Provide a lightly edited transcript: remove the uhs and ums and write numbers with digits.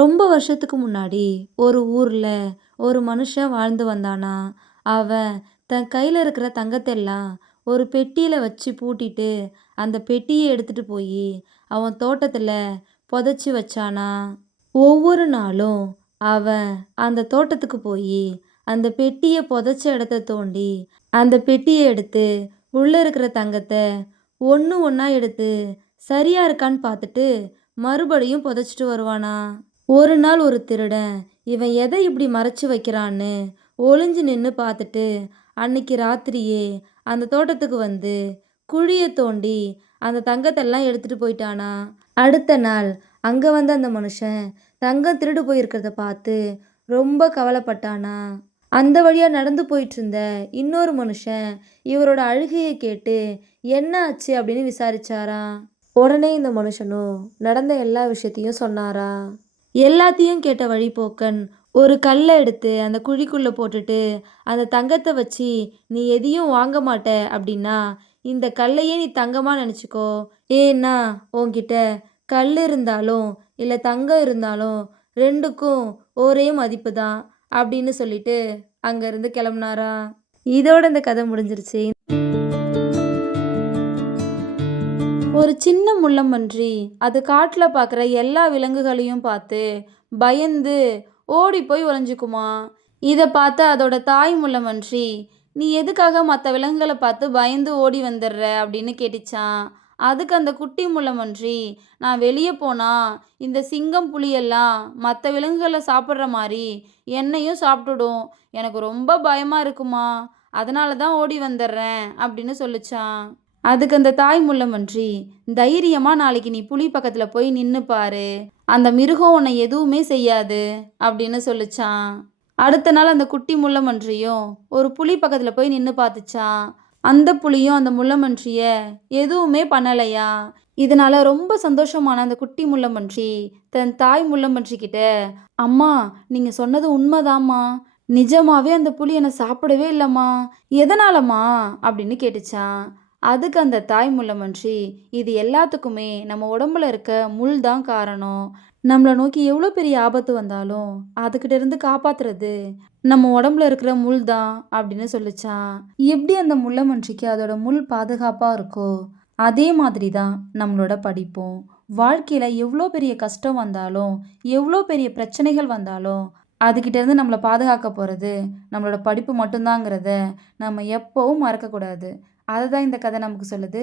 ரொம்ப வருஷத்துக்கு முன்னாடி ஒரு ஊர்ல ஒரு மனுஷன் வாழ்ந்து வந்தானா. அவன் தன் கையில இருக்கிற தங்கத்தெல்லாம் ஒரு பெட்டியில வச்சு பூட்டிட்டு, அந்த பெட்டிய எடுத்துட்டு போயி அவன் தோட்டத்துல புதைச்சு வச்சானா. ஒவ்வொரு நாளும் அவன் அந்த தோட்டத்துக்கு போயி, அந்த பெட்டிய புதைச்ச இடத்த தோண்டி, அந்த பெட்டிய எடுத்து உள்ள இருக்கிற தங்கத்த ஒண்ணு ஒண்ணா எடுத்து சரியா இருக்கான்னு பார்த்துட்டு, மறுபடியும் புதைச்சிட்டு வருவானா. ஒரு நாள் ஒரு திருடன் இவன் எதை இப்படி மறைச்சு வைக்கிறான்னு ஒளிஞ்சு நின்று பார்த்துட்டு அன்னைக்கு ராத்திரியே அந்த தோட்டத்துக்கு வந்து குழிய தோண்டி அந்த தங்கத்தெல்லாம் எடுத்துட்டு போயிட்டானா. அடுத்த நாள் அங்க வந்த அந்த மனுஷன் தங்கம் திருடு போயிருக்கிறத பார்த்து ரொம்ப கவலைப்பட்டானா. அந்த வழியா நடந்து போயிட்டு இருந்த இன்னொரு மனுஷன் இவரோட அழுகையை கேட்டு என்ன ஆச்சு அப்படின்னு விசாரிச்சாராம். உடனே இந்த மனுஷனும் நடந்த எல்லா விஷயத்தையும் சொன்னாரா. எல்லாத்தையும் கேட்ட வழிப்போக்கன் ஒரு கல்லை எடுத்து அந்த குழிக்குள்ள போட்டுட்டு, அந்த தங்கத்தை வச்சு நீ எதையும் வாங்க மாட்ட அப்படின்னா இந்த கல்லையே நீ தங்கமா நினச்சிக்கோ. ஏன்னா உன்கிட்ட கல் இருந்தாலும் இல்லை தங்கம் இருந்தாலும் ரெண்டுக்கும் ஒரே மதிப்பு தான் அப்படின்னு சொல்லிட்டு அங்கேருந்து கிளம்புனாரா. இதோட இந்த கதை முடிஞ்சிருச்சு. ஒரு சின்ன முள்ளம்பன்றி அது காட்டில் பார்க்குற எல்லா விலங்குகளையும் பார்த்து பயந்து ஓடி போய் ஒளிஞ்சுக்குமா. இதை பார்த்து அதோட தாய் முள்ளம்பன்றி, நீ எதுக்காக மற்ற விலங்குகளை பார்த்து பயந்து ஓடி வந்துடுற அப்படின்னு கேட்டுச்சான். அதுக்கு அந்த குட்டி முள்ளம்பன்றி, நான் வெளியே போனால் இந்த சிங்கம் புலியெல்லாம் மற்ற விலங்குகளை சாப்பிட்ற மாதிரி என்னையும் சாப்பிட்டுடும், எனக்கு ரொம்ப பயமாக இருக்குமா, அதனால தான் ஓடி வந்துடுறேன் அப்படின்னு சொல்லிச்சான். அதுக்கு அந்த தாய் முள்ளம்பன்றி, தைரியமா நாளைக்கு நீ புலி பக்கத்துல போய் நின்னு பாரு, அந்த மிருகம் உன்னை எதுவுமே செய்யாது அப்படின்னு சொல்லிச்சான். அடுத்த நாள் அந்த குட்டி முள்ளம்பன்றியும் ஒரு புலி பக்கத்துல போய் நின்னு பார்த்துச்சான். அந்த புலியும் அந்த முள்ளம்பன்றிய எதுவுமே பண்ணலையா. இதனால ரொம்ப சந்தோஷமான அந்த குட்டி முள்ளம்பன்றி தன் தாய் முள்ளம்பன்றி கிட்ட, அம்மா நீங்க சொன்னது உண்மைதாம்மா, நிஜமாவே அந்த புலி என்னை சாப்பிடவே இல்லைம்மா, எதனாலம்மா அப்படின்னு கேட்டுச்சான். அதுக்கு அந்த தாய் முள்ளம்பன்றி, இது எல்லாத்துக்குமே நம்ம உடம்புல இருக்க முள் தான் காரணம், நம்மளை நோக்கி எவ்வளோ பெரிய ஆபத்து வந்தாலும் அதுக்கிட்ட இருந்து காப்பாத்துறது நம்ம உடம்புல இருக்கிற முள் தான் அப்படின்னு சொல்லிச்சான். எப்படி அந்த முள்ளம்பன்றிக்கு அதோட முள் பாதுகாப்பா இருக்கோ அதே மாதிரி தான் நம்மளோட படிப்பும். வாழ்க்கையில எவ்வளோ பெரிய கஷ்டம் வந்தாலும் எவ்வளோ பெரிய பிரச்சனைகள் வந்தாலும் அதுக்கிட்ட இருந்து நம்மளை பாதுகாக்க போகிறது நம்மளோட படிப்பு மட்டும்தாங்கிறத நம்ம எப்பவும் மறக்கக்கூடாது. அதை தான் இந்த கதை நமக்கு சொல்லுது.